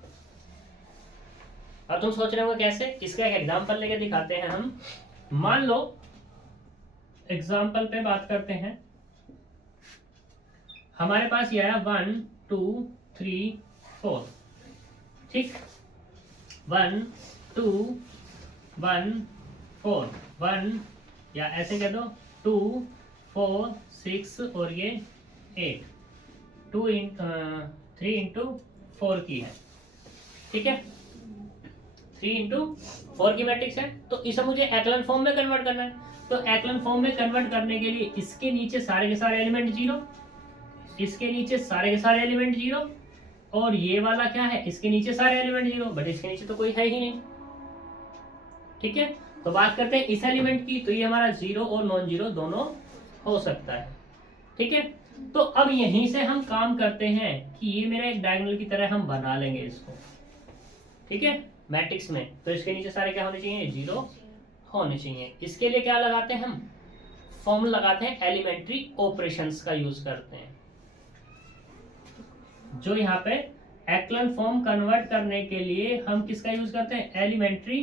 अब तुम सोच रहे हो कैसे, इसका एक एग्जांपल लेके दिखाते हैं हम। मान लो एग्जांपल पे बात करते हैं, हमारे पास ये है 1 2 3 4, ठीक। 1 2 1 4 1, या ऐसे कह दो 2 4 6 और ये 8, 3 इंटू 4 की है, ठीक है। 3 इंटू 4 की मैट्रिक्स है। तो इसे मुझे एक्लन फॉर्म में कन्वर्ट करना है। तो एक्लन फॉर्म में कन्वर्ट करने के लिए इसके नीचे सारे के सारे एलिमेंट 0, इसके नीचे सारे के सारे एलिमेंट 0, और ये वाला क्या है, इसके नीचे सारे एलिमेंट 0, बट इसके नीचे तो कोई है ही नहीं, ठीक है। तो बात करते हैं इस एलिमेंट की, तो ये हमारा 0 और नॉन 0 दोनों हो सकता है, ठीक है। तो अब यहीं से हम काम करते हैं कि ये मेरा एक डायगोनल की तरह हम बना लेंगे इसको, ठीक है, मैट्रिक्स में। तो इसके नीचे सारे क्या होने चाहिए, 0 होने चाहिए। इसके लिए क्या लगाते हैं हम, फॉर्म लगाते हैं, एलिमेंट्री ऑपरेशंस का यूज करते हैं। जो यहाँ पे एक्लन फॉर्म कन्वर्ट करने के लिए हम किसका यूज करते हैं, elementary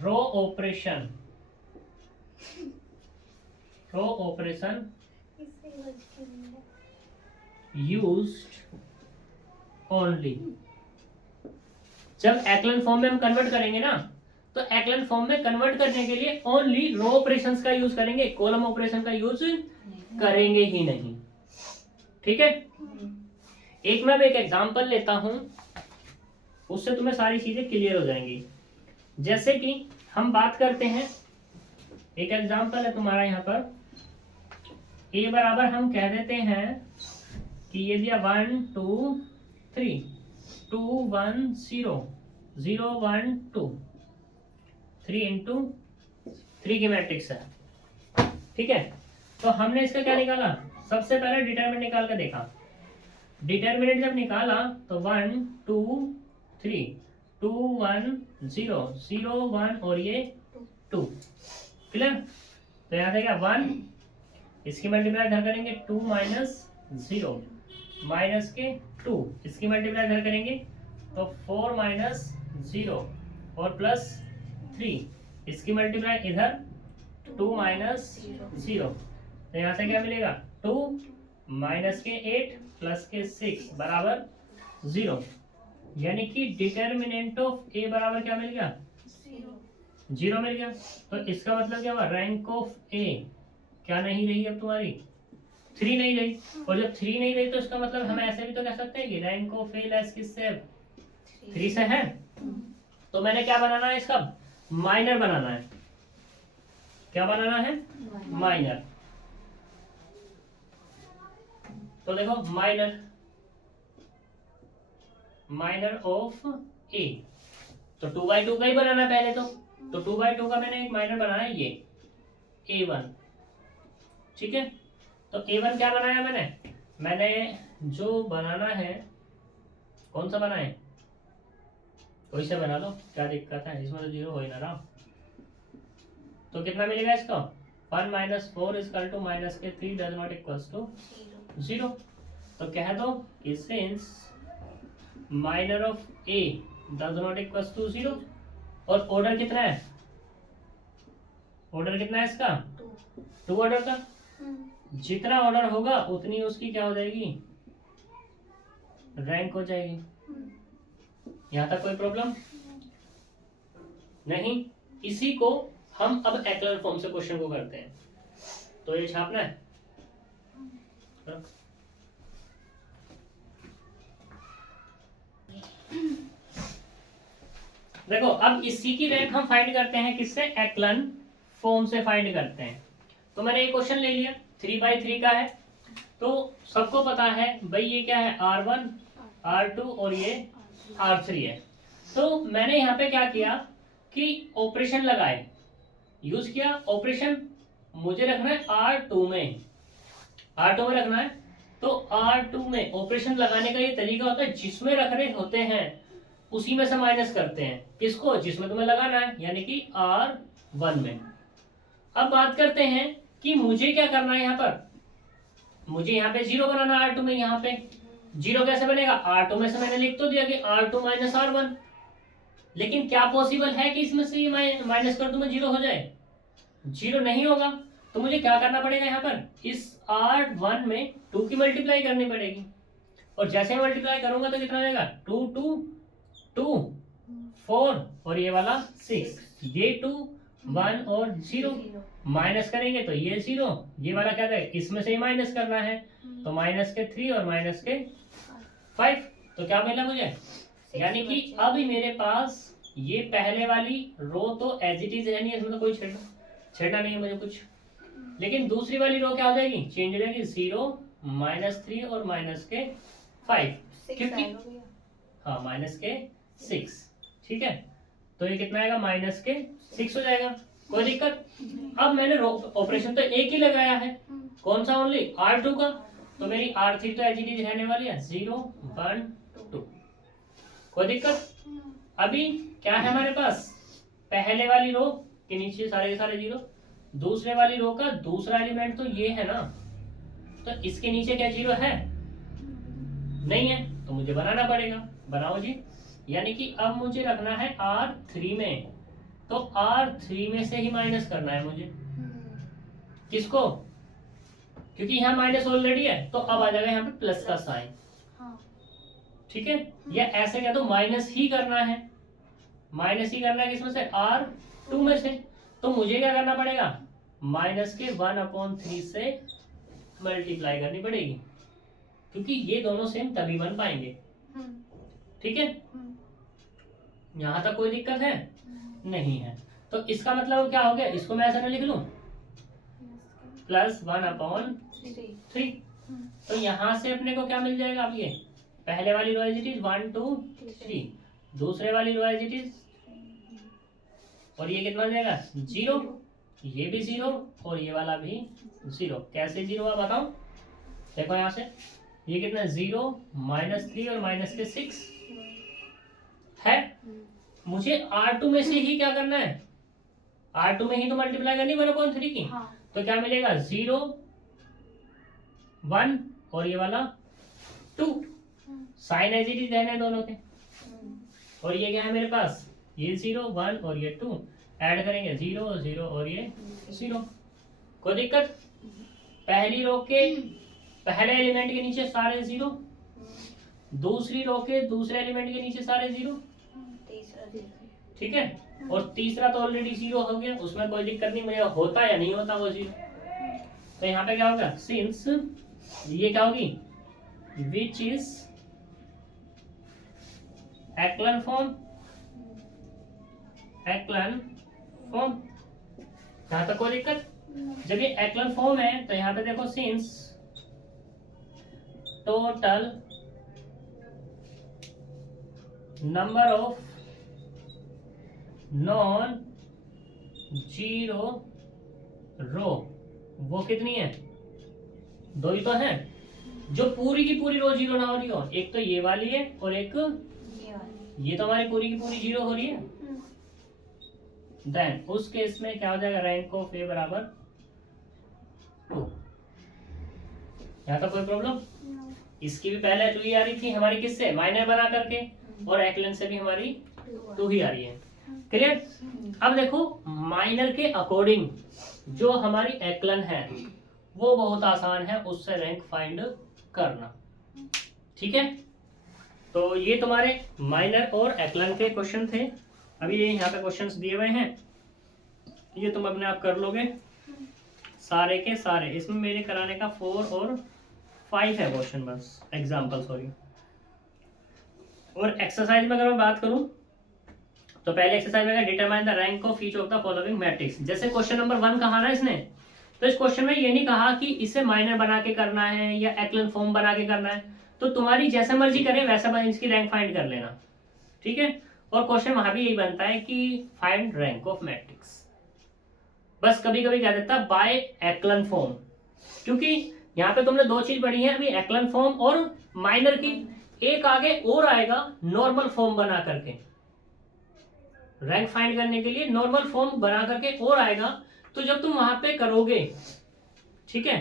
row operation used only. जब एक्लन फॉर्म में हम कन्वर्ट करेंगे ना, तो एक्लन फॉर्म में कन्वर्ट करने के लिए ओनली रो ऑपरेशंस का यूज करेंगे, कॉलम ऑपरेशन का यूज करेंगे ही नहीं। ठीक है, एक मैं एक एग्जांपल लेता हूं, उससे तुम्हें सारी चीजें क्लियर हो जाएंगी। जैसे कि हम बात करते हैं, एक एग्जांपल है तुम्हारा यहाँ पर, ए बराबर हम कह देते हैं कि ये दिया 1 2 3, 2 1 0 0 1 2, 3 इंटू 3 की मैट्रिक्स है। ठीक है, तो हमने इसका क्या निकाला, सबसे पहले डिटरमिनेंट निकाल कर देखा। डिटरमिनेंट जब निकाला तो 1 2 3, 2 1 0 0 1 और ये 2। क्लियर, तो यहाँ से क्या 1, इसकी मल्टीप्लाई इधर करेंगे 2 माइनस 0 माइनस के 2, इसकी मल्टीप्लाई इधर करेंगे तो 4 माइनस 0 और प्लस 3, इसकी मल्टीप्लाई इधर 2 माइनस 0, तो यहाँ से क्या मिलेगा 2 माइनस के 8 प्लस के 6 बराबर 0। यानी कि डिटर्मिनेंट ऑफ ए बराबर क्या मिल गया, 0 मिल गया। तो इसका मतलब क्या हुआ, रैंक ऑफ ए क्या नहीं रही अब तुम्हारी, 3 नहीं रही। और जब 3 नहीं रही तो इसका मतलब हम ऐसे भी तो कह सकते हैं कि रैंक ऑफ ए लेस किससे, 3 से है। तो मैंने क्या बनाना है, इसका माइनर बनाना है। क्या बनाना है, माइनर। तो देखो माइनर ऑफ ए, तो 2/2 का ही बनाना है पहले। तो 2/2 का मैंने एक माइनर बनाना है, ये A1। ठीक है, तो A1 क्या बनाया मैंने जो बनाना है, कौन सा बनाए, कोई से बना लो, क्या दिक्कत है, इसमें तो 0 हो ही ना रहा। तो कितना मिलेगा इसका, 1 माइनस 4 इक्वल टू माइनस के 3 डज नॉट इक्वल्स टू 0। तो कह दो कि since minor of A does not equals to 0, और ऑर्डर कितना है, ऑर्डर कितना है इसका, 2 ऑर्डर का। जितना ऑर्डर होगा उतनी उसकी क्या हो जाएगी, रैंक हो जाएगी। यहां तक कोई प्रॉब्लम नहीं। इसी को हम अब एक्लर फॉर्म से क्वेश्चन को करते हैं। तो ये छापना है, देखो अब इसी की रैंक हम फाइंड करते हैं, किससे, एक्लन फॉर्म से फाइंड करते हैं। तो मैंने एक क्वेश्चन ले लिया, 3/3 का है। तो सबको पता है भाई ये क्या है, R1 R2 और ये R3 है। तो मैंने यहाँ पे क्या किया कि ऑपरेशन लगाए, यूज किया ऑपरेशन। मुझे रखना है R2 में, R2 में रखना है। तो R2 में ऑपरेशन लगाने का ये तरीका होता है, जिसमें रख रहे होते हैं उसी में से माइनस करते हैं, किसको, जिसमें तुम्हें लगाना है, यानी कि R1 में। अब बात करते हैं कि मुझे क्या करना है, यहाँ पर मुझे यहाँ पे 0 बनाना है R2 में। यहाँ पे 0 कैसे बनेगा, R2 में से मैंने लिख तो दिया कि R2 माइनस R1, लेकिन क्या पॉसिबल है कि इसमें से माइनस कर दूं मैं 0 हो जाए, 0 नहीं होगा। तो मुझे क्या करना पड़ेगा, यहाँ पर इस R1 में 2 की मल्टीप्लाई करनी पड़ेगी। और जैसे मल्टीप्लाई करूंगा तो कितना आएगा, 2 2 2 4 और ये वाला 6, ये 2 1 और 0 माइनस करेंगे तो ये 0, ये वाला क्या है, इसमें से ही माइनस करना है। तो माइनस के 3 और माइनस के 5, तो क्या मिला मुझे, यानी कि अब मेरे पास ये पहले वाली रो तो एज इट इज रहनी है, इसमें तो कोई छेड़ना नहीं है मुझे कुछ। लेकिन दूसरी वाली रो क्या हो जाएगी, चेंज हो जाएगी, 0 -3 और माइनस के 5, क्योंकि हाँ माइनस के 6। ठीक है, तो ये कितना आएगा, माइनस के 6 हो जाएगा, कोई दिक्कत। अब मैंने ऑपरेशन तो एक ही लगाया है, कौन सा, ओनली R2 का। तो मेरी R3 तो एज इट इज रहने वाली है, 0 1 2, कोई दिक्कत। अभी क्या है हमारे पास, पहले वाली रो के नीचे सारे के सारे 0, दूसरे वाली रो का दूसरा एलिमेंट तो ये है ना, तो इसके नीचे क्या 0 है, नहीं है, तो मुझे बनाना पड़ेगा। बनाओ जी, यानी कि अब मुझे रखना है R3 में, तो R3 में से ही माइनस करना है मुझे, किसको, क्योंकि यहाँ माइनस ऑलरेडी है, तो अब आ जाएगा यहाँ पे प्लस का साइन। ठीक है, या ऐसे क्या तो माइनस ही करना है, माइनस ही करना है किसमें से, R2 में से। तो मुझे क्या करना पड़ेगा, माइनस के 1/3 से मल्टीप्लाई करनी पड़ेगी, क्योंकि ये दोनों सेम तभी बन पाएंगे। ठीक है, यहां तक कोई दिक्कत है नहीं है। तो इसका मतलब क्या हो गया, इसको मैं ऐसा ना लिख लूं, +1/3। तो यहां से अपने को क्या मिल जाएगा, अब ये पहले वाली रो एज इट इज 1 2 3, दूसरे वाली रो एज इट इज, और ये कितना हो जाएगा 0, ये भी 0 और ये वाला भी 0। कैसे 0 हुआ बताओ, देखो यहाँ से ये कितना 0 -3 और -6 है। मुझे R2 में से ही क्या करना है, R2 में ही तो मल्टीप्लाई करनी 1/3 की। तो क्या मिलेगा 0 1 और ये वाला 2, साइन एज इट इज रहने दोनों के। और ये क्या है मेरे पास, ये 0 1 और ये 2 ऐड करेंगे 0 0 और ये 0। कोई दिक्कत, पहली रो के पहले एलिमेंट के नीचे सारे 0, दूसरी रो के दूसरे एलिमेंट के नीचे सारे 0, ठीक है, और तीसरा तो ऑलरेडी 0 हो गया, उसमें कोई दिक्कत नहीं, मुझे होता या नहीं होता वो 0। तो यहाँ पे क्या होगा, सिंस ये क्या होगी, विच इज एक्लन फॉर्म, एक्लन फॉर्म, यहाँ तक कोई दिक्कत। जब ये एक्लन फॉर्म है तो यहाँ पे देखो, since total number of non zero row वो कितनी है, 2 ही तो है, जो पूरी की पूरी रो 0 ना हो रही हो, एक तो ये वाली है और एक ये तो हमारी पूरी की पूरी 0 हो रही है। देन उस केस में क्या हो जाएगा, रैंक ऑफ ए बराबर 2। यहाँ तो कोई प्रॉब्लम, इसकी भी पहले 2 ही आ रही थी हमारी, किससे, माइनर बना करके, और एक्लन से भी हमारी 2 ही आ रही है। क्लियर। अब देखो माइनर के अकॉर्डिंग जो हमारी एक्लन है वो बहुत आसान है, उससे रैंक फाइंड करना। ठीक है, तो ये तुम्हारे माइनर और एक्लन के क्वेश्चन थे। अभी ये यहाँ पे क्वेश्चंस दिए हुए हैं, ये तुम अपने आप कर लोगे सारे के सारे। इसमें मेरे कराने का 4 और 5 है क्वेश्चन, बस एग्जाम्पल, सॉरी। और एक्सरसाइज में अगर मैं बात करूं तो पहले एक्सरसाइज में determine the rank of each of the following matrix. जैसे क्वेश्चन नंबर 1 कहा ना इसने, तो इस क्वेश्चन में ये नहीं कहा कि इसे माइनर बना के करना है या एक्लन फॉर्म बना के करना है, तो तुम्हारी जैसे मर्जी करे वैसा इसकी रैंक फाइंड कर लेना। ठीक है, और क्वेश्चन वहां भी यही बनता है कि फाइंड रैंक ऑफ मैट्रिक्स, बस कभी कभी कह देता है बाय एक्लन फॉर्म, क्योंकि यहाँ पे तुमने 2 चीज पढ़ी है अभी, एक्लन फॉर्म और माइनर की। एक आगे और आएगा नॉर्मल फॉर्म बना करके, रैंक फाइंड करने के लिए नॉर्मल फॉर्म बना करके और आएगा। तो जब तुम वहां पे करोगे, ठीक है,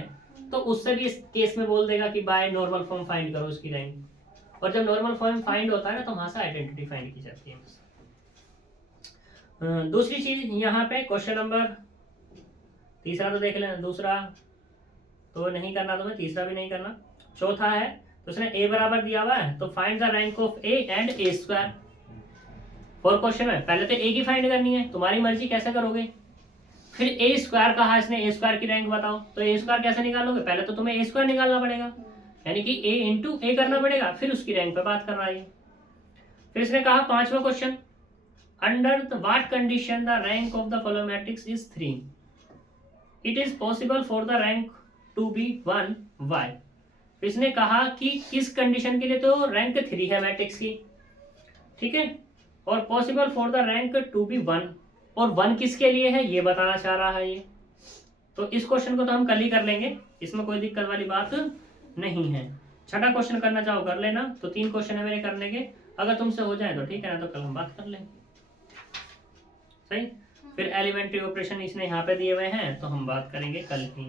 तो उससे भी इस केस में बोल देगा कि बाय नॉर्मल फॉर्म फाइंड करो उसकी रैंक। और जब नॉर्मल फॉर्म फाइंड होता है ना, तो वहां से आइडेंटिटी फाइंड की जाती है। दूसरी चीज यहाँ पे क्वेश्चन नंबर, तीसरा तो देख लेना, दूसरा तो नहीं करना तुम्हें, तीसरा भी नहीं करना। चौथा है, तो उसने ए बराबर दिया हुआ है, तो find the rank of A and A square. Four question है, पहले तो ए की फाइंड करनी है, तुम्हारी मर्जी कैसे करोगे। फिर ए स्क्वायर कहा इसने, ए स्क्वायर की रैंक बताओ, तो ए स्क्वायर कैसे निकालोगे, पहले तो तुम्हें ए स्क्वायर निकालना पड़ेगा, यानी कि ए इंटू ए करना पड़ेगा, फिर उसकी रैंक पे बात करना है। फिर इसने कहा 5वां question, under what condition the rank of the following matrix is 3, it is possible for the rank to be 1 why. इसने कहा कि किस कंडीशन के लिए, तो रैंक 3 है मैट्रिक्स की, ठीक है, और possible for the rank to be 1, और 1 किसके लिए है ये बताना चाह रहा है ये। तो इस क्वेश्चन को तो हम कल ही कर लेंगे, इसमें कोई दिक्कत वाली बात नहीं है। छठा क्वेश्चन करना चाहो कर लेना, तो 3 क्वेश्चन है मेरे करने के, अगर तुमसे हो जाए तो ठीक है, ना तो कल हम बात कर लेंगे। सही। फिर एलिमेंट्री ऑपरेशन इसने यहाँ पे दिए हुए हैं, तो हम बात करेंगे कल ही।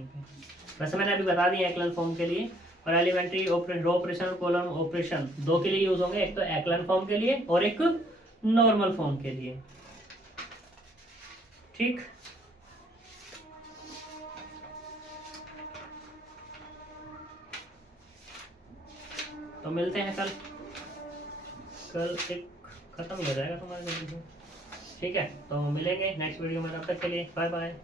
वैसे मैंने अभी बता दिया एक्लन फॉर्म के लिए, और एलिमेंट्री रो ऑपरेशन और कॉलम ऑपरेशन 2 के लिए यूज होंगे, एक तो एक्लन फॉर्म के लिए और एक नॉर्मल फॉर्म के लिए। ठीक, तो मिलते हैं कल। कल एक ख़त्म ही हो जाएगा तुम्हारा जल्दी से। ठीक है, तो मिलेंगे नेक्स्ट वीडियो में, तब तक के लिए बाय बाय।